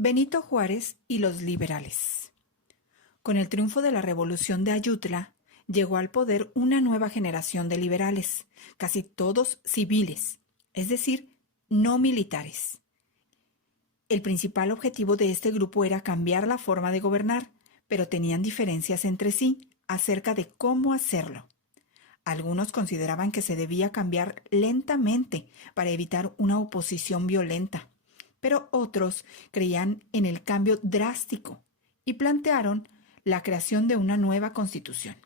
Benito Juárez y los liberales. Con el triunfo de la Revolución de Ayutla, llegó al poder una nueva generación de liberales, casi todos civiles, es decir, no militares. El principal objetivo de este grupo era cambiar la forma de gobernar, pero tenían diferencias entre sí acerca de cómo hacerlo. Algunos consideraban que se debía cambiar lentamente para evitar una oposición violenta, pero otros creían en el cambio drástico y plantearon la creación de una nueva constitución.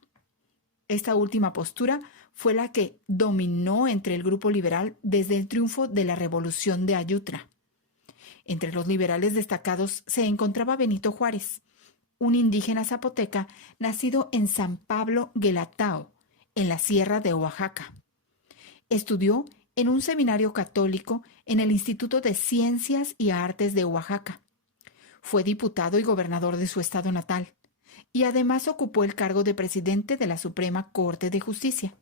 Esta última postura fue la que dominó entre el grupo liberal desde el triunfo de la Revolución de Ayutla. Entre los liberales destacados se encontraba Benito Juárez, un indígena zapoteca nacido en San Pablo Guelatao, en la Sierra de Oaxaca. Estudió en un seminario católico en el Instituto de Ciencias y Artes de Oaxaca. Fue diputado y gobernador de su estado natal, y además ocupó el cargo de presidente de la Suprema Corte de Justicia.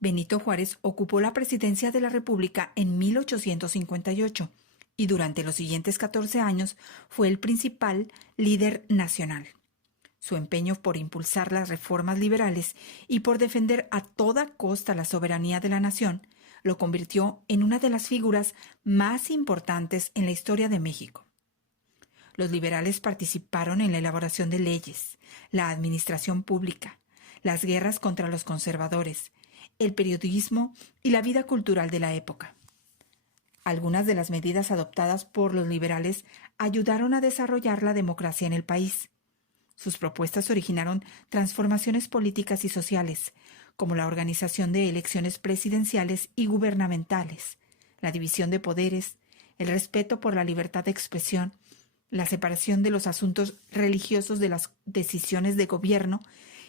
Benito Juárez ocupó la presidencia de la República en 1858 y durante los siguientes 14 años fue el principal líder nacional. Su empeño por impulsar las reformas liberales y por defender a toda costa la soberanía de la nación lo convirtió en una de las figuras más importantes en la historia de México. Los liberales participaron en la elaboración de leyes, la administración pública, las guerras contra los conservadores, el periodismo y la vida cultural de la época. Algunas de las medidas adoptadas por los liberales ayudaron a desarrollar la democracia en el país. Sus propuestas originaron transformaciones políticas y sociales, como la organización de elecciones presidenciales y gubernamentales, la división de poderes, el respeto por la libertad de expresión, la separación de los asuntos religiosos de las decisiones de gobierno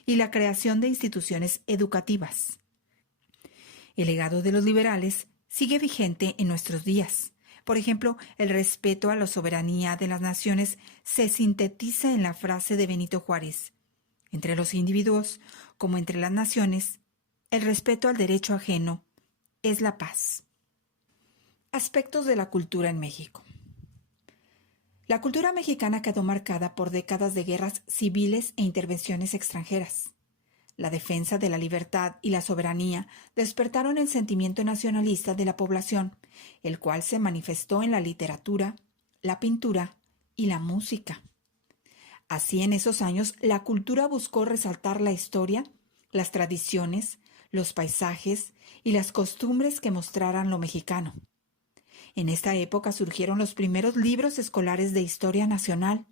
y la creación de instituciones educativas. El legado de los liberales sigue vigente en nuestros días. Por ejemplo, el respeto a la soberanía de las naciones se sintetiza en la frase de Benito Juárez: entre los individuos, como entre las naciones, el respeto al derecho ajeno es la paz. Aspectos de la cultura en México. La cultura mexicana quedó marcada por décadas de guerras civiles e intervenciones extranjeras. La defensa de la libertad y la soberanía despertaron el sentimiento nacionalista de la población, el cual se manifestó en la literatura, la pintura y la música. Así, en esos años, la cultura buscó resaltar la historia, las tradiciones, los paisajes y las costumbres que mostraran lo mexicano. En esta época surgieron los primeros libros escolares de historia nacional.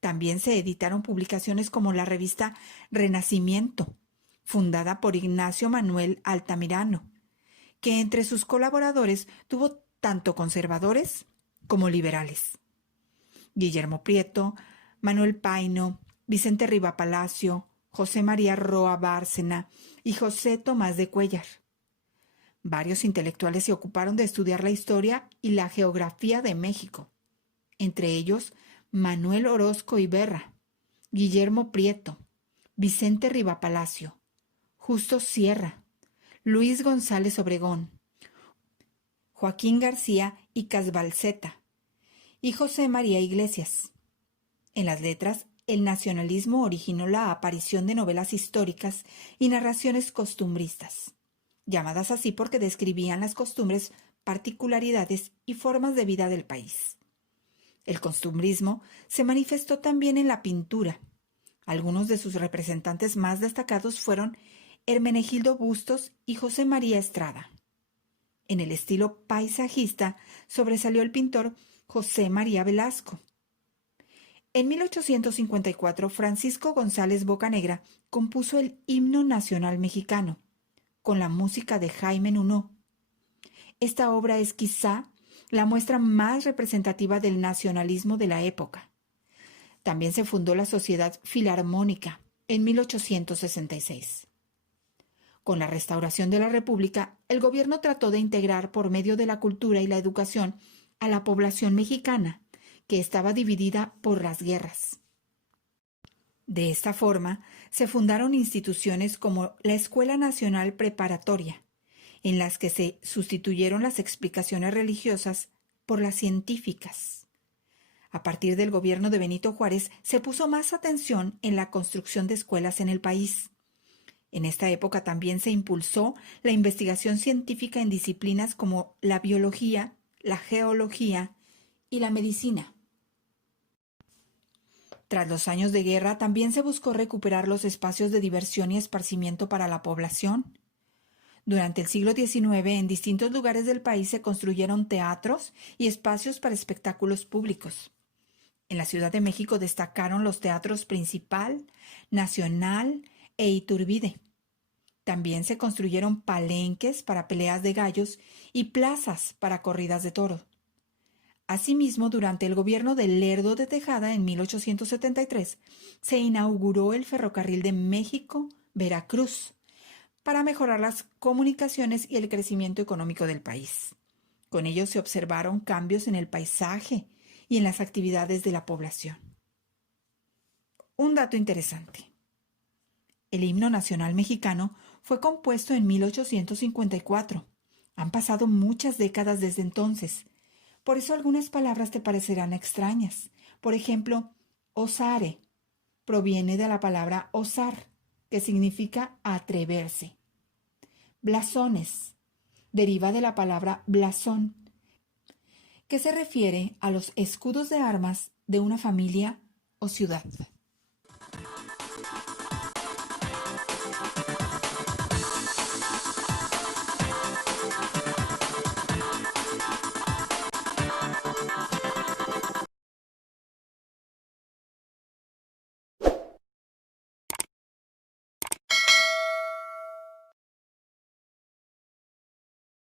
También se editaron publicaciones como la revista Renacimiento, fundada por Ignacio Manuel Altamirano, que entre sus colaboradores tuvo tanto conservadores como liberales. Guillermo Prieto, Manuel Paino, Vicente Riva Palacio, José María Roa Bárcena y José Tomás de Cuéllar. Varios intelectuales se ocuparon de estudiar la historia y la geografía de México, entre ellos Manuel Orozco Iberra, Guillermo Prieto, Vicente Riva Palacio, Justo Sierra, Luis González Obregón, Joaquín García y Casbalceta y José María Iglesias. En las letras, el nacionalismo originó la aparición de novelas históricas y narraciones costumbristas, llamadas así porque describían las costumbres, particularidades y formas de vida del país. El costumbrismo se manifestó también en la pintura. Algunos de sus representantes más destacados fueron Hermenegildo Bustos y José María Estrada. En el estilo paisajista sobresalió el pintor José María Velasco. En 1854, Francisco González Bocanegra compuso el Himno Nacional Mexicano, con la música de Jaime Nuno. Esta obra es quizá la muestra más representativa del nacionalismo de la época. También se fundó la Sociedad Filarmónica en 1866. Con la restauración de la República, el gobierno trató de integrar por medio de la cultura y la educación a la población mexicana, que estaba dividida por las guerras. De esta forma, se fundaron instituciones como la Escuela Nacional Preparatoria, en las que se sustituyeron las explicaciones religiosas por las científicas. A partir del gobierno de Benito Juárez se puso más atención en la construcción de escuelas en el país. En esta época también se impulsó la investigación científica en disciplinas como la biología, la geología y la medicina. Tras los años de guerra, también se buscó recuperar los espacios de diversión y esparcimiento para la población. Durante el siglo XIX, en distintos lugares del país se construyeron teatros y espacios para espectáculos públicos. En la Ciudad de México destacaron los teatros Principal, Nacional e Iturbide. También se construyeron palenques para peleas de gallos y plazas para corridas de toros. Asimismo, durante el gobierno de Lerdo de Tejada en 1873, se inauguró el ferrocarril de México-Veracruz para mejorar las comunicaciones y el crecimiento económico del país. Con ello se observaron cambios en el paisaje y en las actividades de la población. Un dato interesante. El himno nacional mexicano fue compuesto en 1854. Han pasado muchas décadas desde entonces. Por eso algunas palabras te parecerán extrañas. Por ejemplo, osare proviene de la palabra osar, que significa atreverse. Blasones deriva de la palabra blasón, que se refiere a los escudos de armas de una familia o ciudad.